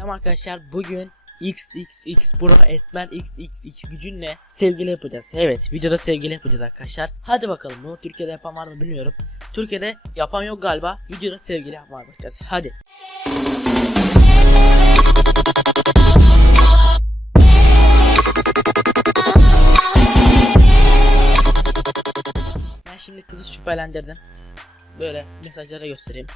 Selam arkadaşlar bugün XXX Bro Esmer XXX gücünle sevgili yapacağız. Evet videoda sevgili yapacağız arkadaşlar. Hadi bakalım bunu Türkiye'de yapan var mı bilmiyorum. Türkiye'de yapan yok galiba. Videoda sevgili yapmaya başlayacağız. Hadi. Ben şimdi kızı şüphelendirdim. Böyle mesajlara göstereyim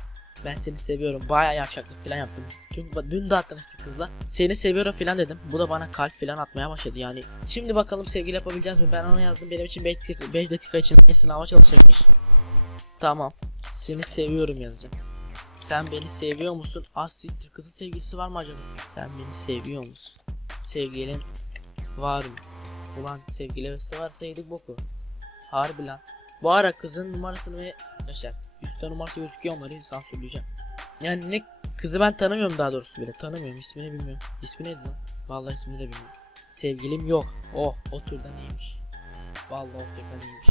ben seni seviyorum. Baya yavşaklık falan yaptım. Çünkü dün daha tanıştık kızla. Seni seviyorum falan dedim. Bu da bana kalp falan atmaya başladı yani. Şimdi bakalım sevgili yapabileceğiz mi? Ben ona yazdım. Benim için 5 dakika, 5 dakika için sınava çalışacakmış. Tamam. Seni seviyorum yazacağım. Sen beni seviyor musun? Ah, Asiktir kızın sevgilisi var mı acaba? Sen beni seviyor musun? Sevgilin var mı? Ulan sevgili varsa yedik boku. Harbi lan. Bu ara kızın numarasını ve... Yaşar yüz tanıması gözüküyor onları sansürleyeceğim. Yani ne kızı ben tanımıyorum daha doğrusu bile. Tanımıyorum ismini bilmiyorum. İsmi neydi lan? Vallahi ismini de bilmiyorum. Sevgilim yok. Oh o türden iyiymiş. Vallahi o türden iyiymiş.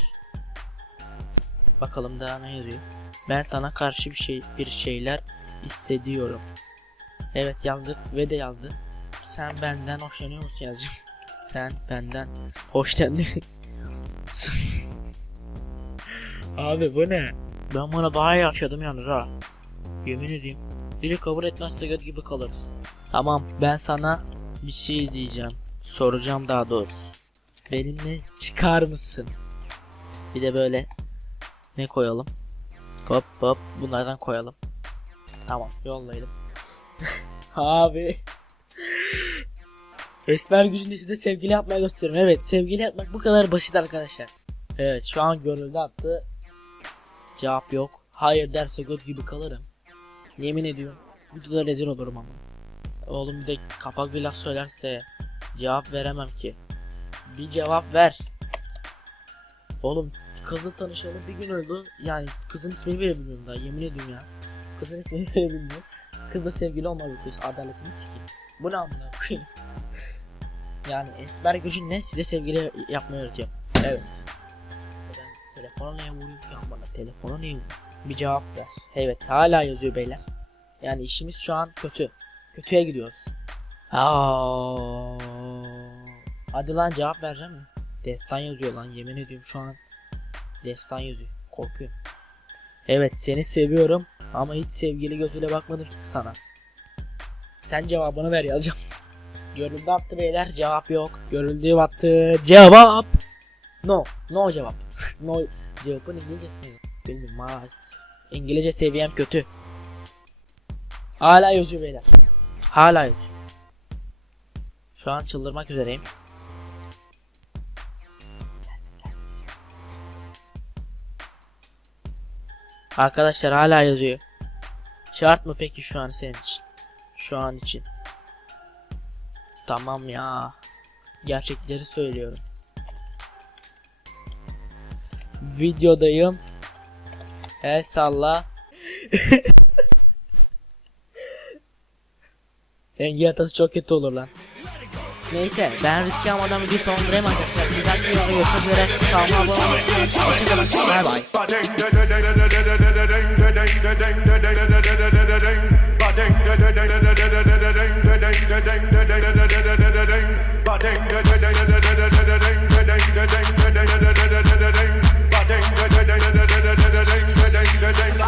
Bakalım daha ne yazıyor. Ben sana karşı bir şey bir şeyler hissediyorum. Evet yazdık ve de yazdı. Sen benden hoşlanıyor musun yazacağım. Sen benden hoşlanıyor. Abi bu ne? Ben bana daha iyi açadım yalnız ha. Yemin edeyim. Biri kabul etmezse göt gibi kalırız. Tamam ben sana bir şey diyeceğim. Soracağım daha doğrusu. Benimle çıkar mısın? Bir de böyle ne koyalım? Hop hop bunlardan koyalım. Tamam yollayalım. Abi. Esmer gücünü size sevgili yapmaya gösteririm. Evet sevgili yapmak bu kadar basit arkadaşlar. Evet şu an görüldü attı. Cevap yok. Hayır derse göt gibi kalırım. Yemin ediyorum. Videoda rezil olurum ama. Oğlum bir de kapak bir laf söylerse cevap veremem ki. Bir cevap ver. Oğlum kızla tanışalı bir gün oldu. Yani kızın ismini bile bilmiyorum daha yemin ediyorum ya. Kızın ismini bile bilmiyorum. Kızla sevgili olma bekliyorsun adaletini sikin. Bu ne amına koyayım. yani esmer gücün ne size sevgili yapmayı öğretiyor. Evet telefona neye vuruyor ki bana telefona neye vuruyor? Bir cevap ver. Evet hala yazıyor beyler. Yani işimiz şu an kötü. Kötüye gidiyoruz. Aa. Hadi lan cevap vereceğim mi? Destan yazıyor lan yemin ediyorum şu an. Destan yazıyor. Korkuyorum. Evet seni seviyorum ama hiç sevgili gözüyle bakmadım ki sana. Sen cevabını ver yazacağım. Görüldü attı beyler cevap yok. Görüldü attı cevap. No. No cevap. no. Cevapın İngilizcesi. Bilmiyorum maalesef. İngilizce seviyem kötü. Hala yazıyor beyler. Hala yazıyor. Şu an çıldırmak üzereyim. Arkadaşlar hala yazıyor. Şart mı peki şu an senin için? Şu an için. Tamam ya. Gerçekleri söylüyorum videodayım. El salla. Engel atası çok kötü olur lan. Neyse ben riske almadan videoyu sonlandırayım arkadaşlar. Bir dahaki videoda görüşmek üzere. Kanalıma abone olmayı unutmayın. Hoşçakalın. Bay bay. Ba ding da da da